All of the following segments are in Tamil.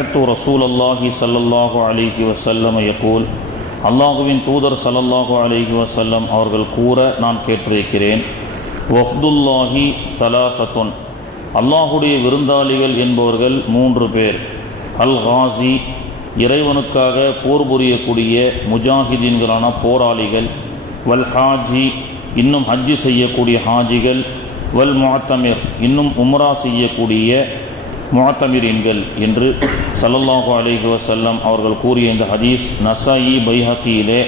سمعت رسول الله صلى الله عليه وسلم يقول அல்லாஹுவின் தூதர் ஸல்லல்லாஹு அலைஹி வஸல்லம் அவர்கள் கூற நான் கேட்டிருக்கிறேன். வஃப்துல்லாஹி ஸலாஸத்துன், அல்லாஹுடைய விருந்தாளிகள் என்பவர்கள் 3 பேர். அல் காசி, இறைவனுக்காக போர் புரியக்கூடிய முஜாஹிதீன்களான போராளிகள். வல் ஹாஜி, இன்னும் ஹஜ்ஜி செய்யக்கூடிய ஹாஜிகள். வல் முஅத்தமிர், இன்னும் உம்ரா செய்யக்கூடிய முஅத்தமிரீன்கள் என்று ஸல்லல்லாஹு அலைஹி வஸல்லம் அவர்கள் கூறிய இந்த ஹதீஸ் நஸாயி பைஹக்கியிலே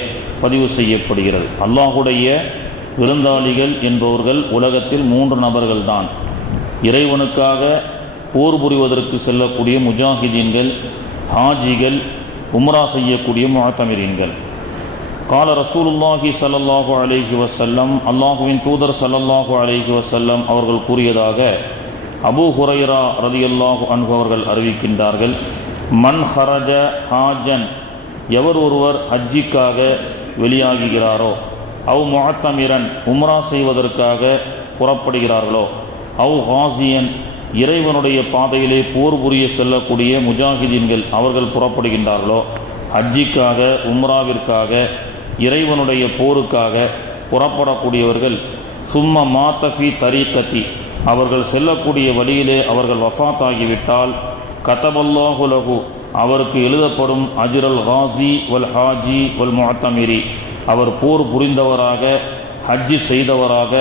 பதிவு செய்யப்படுகிறது. அல்லாஹுடைய விருந்தாளிகள் என்பவர்கள் உலகத்தில் 3 நபர்கள் தான். இறைவனுக்காக போர் புரிவதற்கு செல்லக்கூடிய முஜாஹிதீன்கள், ஹாஜிகள், உம்ரா செய்யக்கூடிய முஅத்தமிரீன்கள். கால ரசூலுல்லாஹி ஸல்லல்லாஹு அலைஹி வஸல்லம், அல்லாஹுவின் தூதர் ஸல்லல்லாஹு அலைஹி வஸல்லம் அவர்கள் கூறியதாக அபூ ஹுரைரா ரலியல்லாஹு அன்ஹு அவர்கள் அறிவிக்கின்றார்கள். மன் ஹரஜ ஹாஜன், எவர் ஒருவர் ஹஜ்ஜிக்காக வெளியாகுகிறாரோ, அவ் முஅத்தமிரன், உம்ரா செய்வதற்காக புறப்படுகிறார்களோ, அவ் ஹாசியன், இறைவனுடைய பாதையிலே போர் புரிய செல்லக்கூடிய முஜாஹிதீன்கள் அவர்கள் புறப்படுகின்றார்களோ, ஹஜ்ஜிக்காக உம்ராவிற்காக இறைவனுடைய போருக்காக புறப்படக்கூடியவர்கள், சும்ம மாத்தஃபி தரீக்கத்தி, அவர்கள் செல்லக்கூடிய வழியிலே அவர்கள் வஃபாத்தாகிவிட்டால், கதபல்லாஹு லஹு, அவருக்கு எழுதப்படும் அஜ்ரல் காசி வல் ஹாஜி வல் முஅத்தமிரி, அவர் போர் புரிந்தவராக, ஹஜ்ஜி செய்தவராக,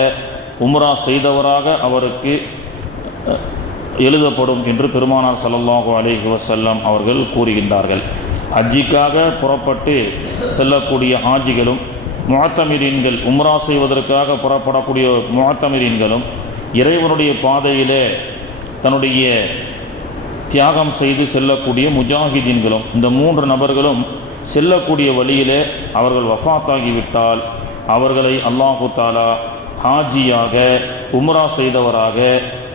உம்ரா செய்தவராக அவருக்கு எழுதப்படும் என்று பெருமானார் ஸல்லல்லாஹு அலைஹி வஸல்லம் அவர்கள் கூறுகின்றார்கள். ஹஜ்ஜிக்காக புறப்பட்டு செல்லக்கூடிய ஹாஜிகளும் முஅத்தமிரீன்கள், உம்ரா செய்வதற்காக புறப்படக்கூடிய முஅத்தமிரீன்களும், இறைவனுடைய பாதையிலே தன்னுடைய தியாகம் செய்து செல்லக்கூடிய முஜாஹிதீன்களும், இந்த 3 நபர்களும் செல்லக்கூடிய வழியிலே அவர்கள் வஃபாத்தாகிவிட்டால் அவர்களை அல்லாஹு தஆலா ஹாஜியாக, உம்ரா செய்தவராக,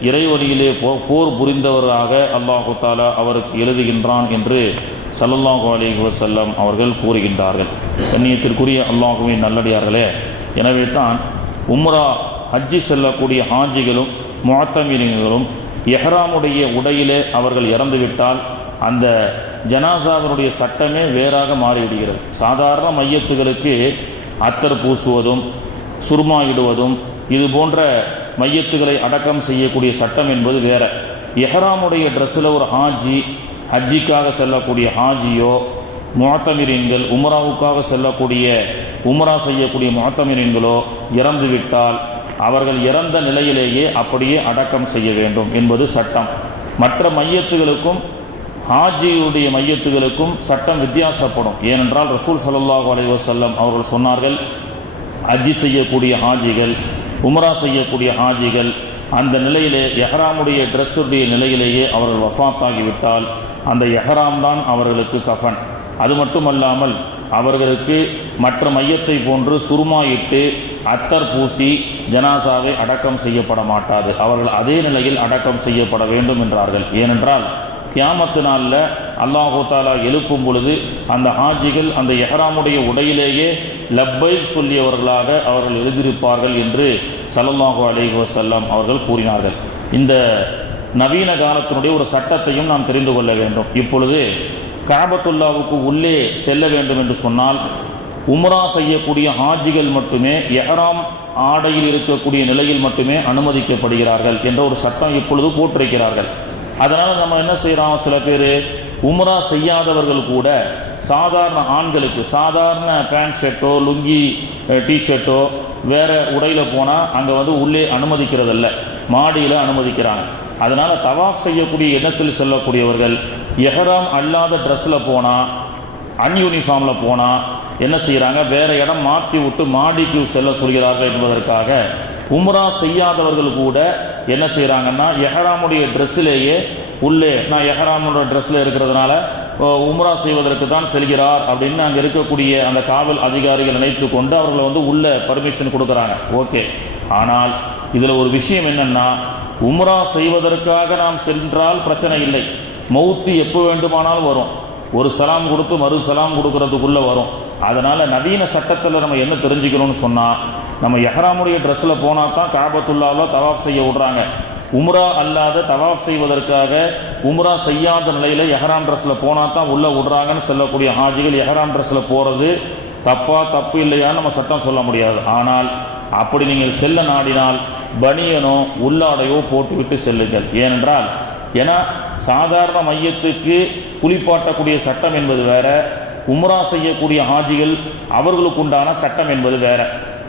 இறைவழியிலே போர் புரிந்தவராக அல்லாஹு தஆலா அவருக்கு எழுதுகின்றான் என்று ஸல்லல்லாஹு அலைஹி வஸல்லம் அவர்கள் கூறுகின்றார்கள். கண்ணியத்திற்குரிய அல்லாஹுவின் நல்லடியார்களே, எனவே தான் உம்ரா ஹஜ்ஜி செல்லக்கூடிய ஹாஜிகளும் முஅத்தமிரீன்களும் இஹ்ராமுடைய உடையிலே அவர்கள் இறந்துவிட்டால் அந்த ஜனாசாவினுடைய சட்டமே வேறாக மாறிவிடுகிறது. சாதாரண மையத்துகளுக்கு அத்தர் பூசுவதும் சுர்மா இடுவதும் இது போன்ற மையத்துகளை அடக்கம் செய்யக்கூடிய சட்டம் என்பது வேற. இஹ்ராமுடைய ட்ரெஸ்ஸில் ஒரு ஹாஜி, ஹஜ்ஜிக்காக செல்லக்கூடிய ஹாஜியோ, முஅத்தமிரீன்கள் உம்ராவுக்காக செல்லக்கூடிய உம்ரா செய்யக்கூடிய முஅத்தமிரீன்களோ இறந்துவிட்டால் அவர்கள் இறந்த நிலையிலேயே அப்படியே அடக்கம் செய்ய வேண்டும் என்பது சட்டம். மற்ற மையத்துகளுக்கும் ஹாஜியுடைய மையத்துகளுக்கும் சட்டம் வித்தியாசப்படும். ஏனென்றால் ரசூல் ஸல்லல்லாஹு அலைஹி வஸல்லம் அவர்கள் சொன்னார்கள், ஹஜ்ஜி செய்யக்கூடிய ஹாஜிகள், உம்ரா செய்யக்கூடிய ஹாஜிகள் அந்த நிலையிலே இஹ்ராமுடைய ட்ரெஸ்ஸுடைய நிலையிலேயே அவர்கள் வஃபாத்தாகிவிட்டால் அந்த இஹ்ராம் தான் அவர்களுக்கு கஃபன். அது மட்டுமல்லாமல் அவர்களுக்கு மற்ற மையத்தை போன்று சுர்மா இட்டு அத்தர் பூசி ஜனாசாவை அடக்கம் செய்யப்பட மாட்டாது. அவர்கள் அதே நிலையில் அடக்கம் செய்யப்பட வேண்டும் என்றார்கள். ஏனென்றால் கியாமத்து நாளில் அல்லாஹு தஆலா எழுப்பும் பொழுது அந்த ஹாஜிகள் அந்த இஹ்ராமுடைய உடையிலேயே லப்பைக் சொல்லியவர்களாக அவர்கள் எழுதியிருப்பார்கள் என்று ஸல்லல்லாஹு அலைஹி வஸல்லம் அவர்கள் கூறினார்கள். இந்த நவீன காலத்தினுடைய ஒரு சட்டத்தையும் நாம் தெரிந்து கொள்ள வேண்டும். இப்பொழுது கஅபத்துல்லாவுக்கு உள்ளே செல்ல வேண்டும் என்று சொன்னால் உம்ரா செய்யக்கூடிய ஹாஜிகள் மட்டுமே இஹ்ராம் ஆடையில் இருக்கக்கூடிய நிலையில் மட்டுமே அனுமதிக்கப்படுகிறார்கள் என்ற ஒரு சட்டம் இப்பொழுது போட்டிருக்கிறார்கள். அதனால் நம்ம என்ன செய்கிறோம், சில பேர் உம்ரா செய்யாதவர்கள் கூட சாதாரண ஆண்களுக்கு சாதாரண பேண்ட் ஷர்ட்டோ லுங்கி டிஷர்ட்டோ வேற உடையில் போனால் அங்கே உள்ளே அனுமதிக்கிறதில்ல, மாடியில் அனுமதிக்கிறாங்க. அதனால் தவாஃப் செய்யக்கூடிய எண்ணத்தில் செல்லக்கூடியவர்கள் இஹ்ராம் அல்லாத ட்ரெஸ்ஸில் போனால், அன்யூனிஃபார்மில் போனால் என்ன செய்கிறாங்க, வேற இடம் மாற்றி விட்டு மாடிக்கு செல்ல சொல்கிறார்கள் என்பதற்காக உம்ரா செய்யாதவர்கள் கூட என்ன செய்கிறாங்கன்னா இஹ்ராமுடைய ட்ரெஸ்ஸிலேயே உள்ளே, நான் இஹ்ராமுடைய ட்ரெஸ்ஸில் இருக்கிறதுனால உம்ரா செய்வதற்கு தான் செல்கிறார் அப்படின்னு அங்கே இருக்கக்கூடிய அந்த காவல் அதிகாரிகள் நினைத்து கொண்டு அவர்களை உள்ள பர்மிஷன் கொடுக்குறாங்க. ஓகே, ஆனால் இதில் ஒரு விஷயம் என்னன்னா, உம்ரா செய்வதற்காக நாம் சென்றால் பிரச்சனை இல்லை, மௌத்து எப்போ வேண்டுமானாலும் வரும், ஒரு சலாம் கொடுத்து மறு சலாம் கொடுக்கறதுக்குள்ள வரும். அதனால நவீன சட்டத்தில் நம்ம என்ன தெரிஞ்சுக்கணும்னு சொன்னா, நம்ம இஹ்ராமுடைய ட்ரெஸ்ஸில் போனால் தான் கஅபத்துல்லாஹ்ல தவாஃப் செய்ய விடுறாங்க. உம்ரா அல்லாத தவாஃப் செய்வதற்காக உம்ரா செய்யாத நிலையில எஹ்ராம் ட்ரெஸ்ல போனா தான் உள்ள விடுறாங்கன்னு சொல்லக்கூடிய ஹாஜிகள் எஹ்ராம் ட்ரெஸ்ல போறது தப்பு இல்லையான்னு நம்ம சட்டம் சொல்ல முடியாது. ஆனால் அப்படி நீங்கள் செல்ல நாடினால் பனியனோ உள்ளாடையோ போட்டுவிட்டு செல்லுங்கள். ஏனென்றால் சாதாரண மையத்துக்கு குளிப்பாட்டக்கூடிய சட்டம் என்பது வேற, உம்ரா செய்யக்கூடிய ஹாஜிகள் அவர்களுக்கு உண்டான சட்டம் என்பது வேற.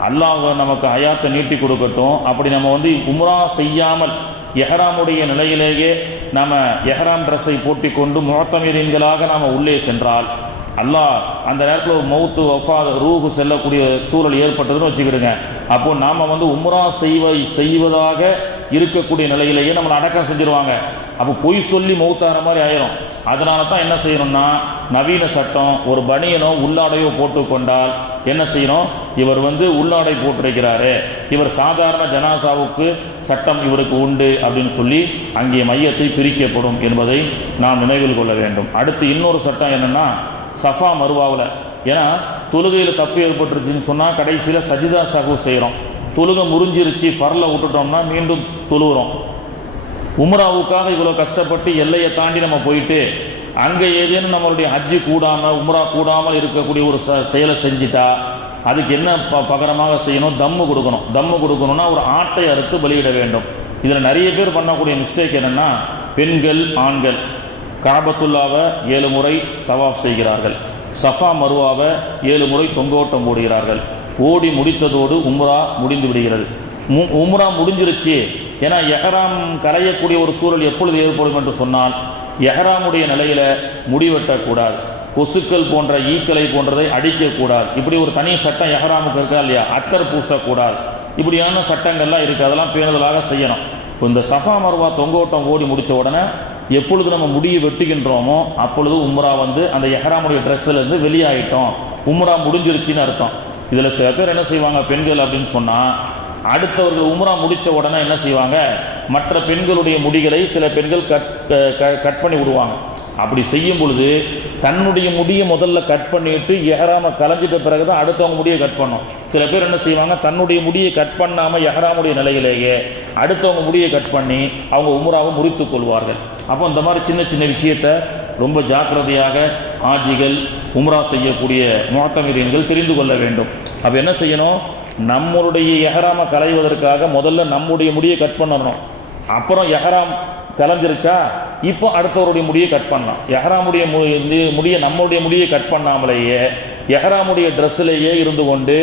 அல்லாஹ் நமக்கு ஹயாத்தை நீட்டி கொடுக்கட்டும். அப்படி நம்ம உம்ரா செய்யாமல் எஹ்ராமுடைய நிலையிலேயே நம்ம எஹ்ராம் ட்ரெஸ்ஸை போட்டி கொண்டு முஅத்தமிரீன்களாக நாம உள்ளே சென்றால் அல்லாஹ் அந்த நேரத்தில் ஒரு மௌத்து வஃபா ரூஹு செல்லக்கூடிய சூழல் ஏற்பட்டதுன்னு வச்சுக்கிடுங்க. அப்போ நாம உம்ரா செய்வதாக இருக்கக்கூடிய நிலையிலேயே நம்மளை அடக்கம் செஞ்சிருவாங்க. அப்போ பொய் சொல்லி மௌத்தார மாதிரி ஆயிரும். அதனால தான் என்ன செய்யணும்னா, நவீன சட்டம் ஒரு பனியனோ உள்ளாடையோ போட்டுக்கொண்டால் என்ன செய்யணும், இவர் உள்ளாடை போட்டிருக்கிறாரு, இவர் சாதாரண ஜனாசாவுக்கு சட்டம் இவருக்கு உண்டு அப்படின்னு சொல்லி அங்கே மையத்தை பிரிக்கப்படும் என்பதை நாம் நினைவில் கொள்ள வேண்டும். அடுத்து இன்னொரு சட்டம் என்னன்னா, சஃபா மருவாவில் தொழுகையில் தப்பு ஏற்பட்டுருச்சுன்னு சொன்னால் கடைசியில் சஜிதா சஹு செய்கிறோம். தொழுகை முறிஞ்சிருச்சு, ஃபர்ல விட்டுட்டோம்னா மீண்டும் தொழுகிறோம். உம்ராவுக்காக இவ்வளோ கஷ்டப்பட்டு எல்லையை தாண்டி நம்ம போயிட்டு அங்கே ஏதேனும் நம்மளுடைய ஹஜ்ஜு கூடாமல் உம்ரா கூடாமல் இருக்கக்கூடிய ஒரு செயலை செஞ்சிட்டா அதுக்கு என்ன பகரமாக செய்யணும், தம்மு கொடுக்கணும். தம்மு கொடுக்கணும்னா ஒரு ஆட்டை அறுத்து பலியிட வேண்டும். இதில் நிறைய பேர் பண்ணக்கூடிய மிஸ்டேக் என்னன்னா, பெண்கள் ஆண்கள் காபத்துல்லாவை 7 முறை தவாஃப் செய்கிறார்கள், சஃபா மருவாவை 7 முறை தொங்கோட்டம் போடுகிறார்கள். ஓடி முடித்ததோடு உம்ரா முடிந்து விடுகிறது. உம்ரா முடிஞ்சிருச்சு. எஹ்ராம் கலையக்கூடிய ஒரு சூழல் எப்பொழுது ஏற்படும் என்று சொன்னால், எஹ்ராமுடைய நிலையில முடிவெட்டக்கூடாது, கொசுக்கள் போன்ற ஈக்களை போன்றதை அடிக்கக்கூடாது. இப்படி ஒரு தனி சட்டம் எஹ்ராமுக்கு இருக்கா இல்லையா, அத்தர் பூசக்கூடாது, இப்படியான சட்டங்கள்லாம் இருக்கு. அதெல்லாம் பேணுதலாக செய்யணும். இப்போ இந்த சஃபா மருவா தொங்கோட்டம் ஓடி முடிச்ச உடனே எப்பொழுது நம்ம முடியை வெட்டுகின்றோமோ அப்பொழுது உம்ரா அந்த எஹ்ராமுடைய ட்ரெஸ்ல இருந்து வெளியாயிட்டோம், உம்ரா முடிஞ்சிருச்சுன்னு அர்த்தம். இதுல சில பேர் என்ன செய்வாங்க, பெண்கள் அப்படின்னு சொன்னா அடுத்தவர்கள் உம்ரா முடிச்ச உடனே என்ன செய்வாங்க, மற்ற பெண்களுடைய முடிகளை சில பெண்கள் கட் பண்ணி விடுவாங்க. அப்படி செய்யும் பொழுது தன்னுடைய முடியை முதல்ல கட் பண்ணிட்டு எஹ்ராம கலைஞ்சிட்ட பிறகுதான் அடுத்தவங்க முடியை கட் பண்ணும். சில பேர் என்ன செய்வாங்க, தன்னுடைய முடியை கட் பண்ணாம எஹ்ராமுடைய நிலையிலேயே அடுத்தவங்க முடியை கட் பண்ணி அவங்க உம்ராவை முறித்துக் கொள்வார்கள். அப்போ இந்த மாதிரி சின்ன சின்ன விஷயத்தை ரொம்ப ஜாக்கிரதையாக ஆஜிகள் உம்ரா செய்யக்கூடிய முஅத்தமிரீன்கள் தெரிந்து கொள்ள வேண்டும். அப்ப என்ன செய்யணும், நம்மளுடைய எஹ்ராம கலைவதற்காக முதல்ல நம்முடைய முடியை கட் பண்ணணும். அப்புறம் எஹ்ராம் கலைஞ்சிருச்சா இப்போ அடுத்தவருடைய முடியை கட் பண்ணலாம். எஹ்ராமுடைய முடியை நம்முடைய முடியை கட் பண்ணாமலேயே எஹ்ராமுடைய ட்ரெஸ்ஸிலேயே இருந்து கொண்டு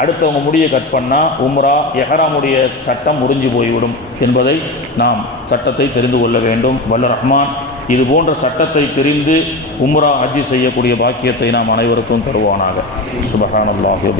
அடுத்தவங்க முடியை கட் பண்ணா உம்ரா எஹ்ராமுடைய சட்டம் முறிஞ்சு போய்விடும் என்பதை நாம் சட்டத்தை தெரிந்து கொள்ள வேண்டும். வல்ல ரஹ்மான் இது போன்ற சட்டத்தை தெரிந்து உம்ரா ஹஜ் செய்யக்கூடிய பாக்கியத்தை நாம் அனைவருக்கும் தருவானாக. சுப்ஹானல்லாஹி.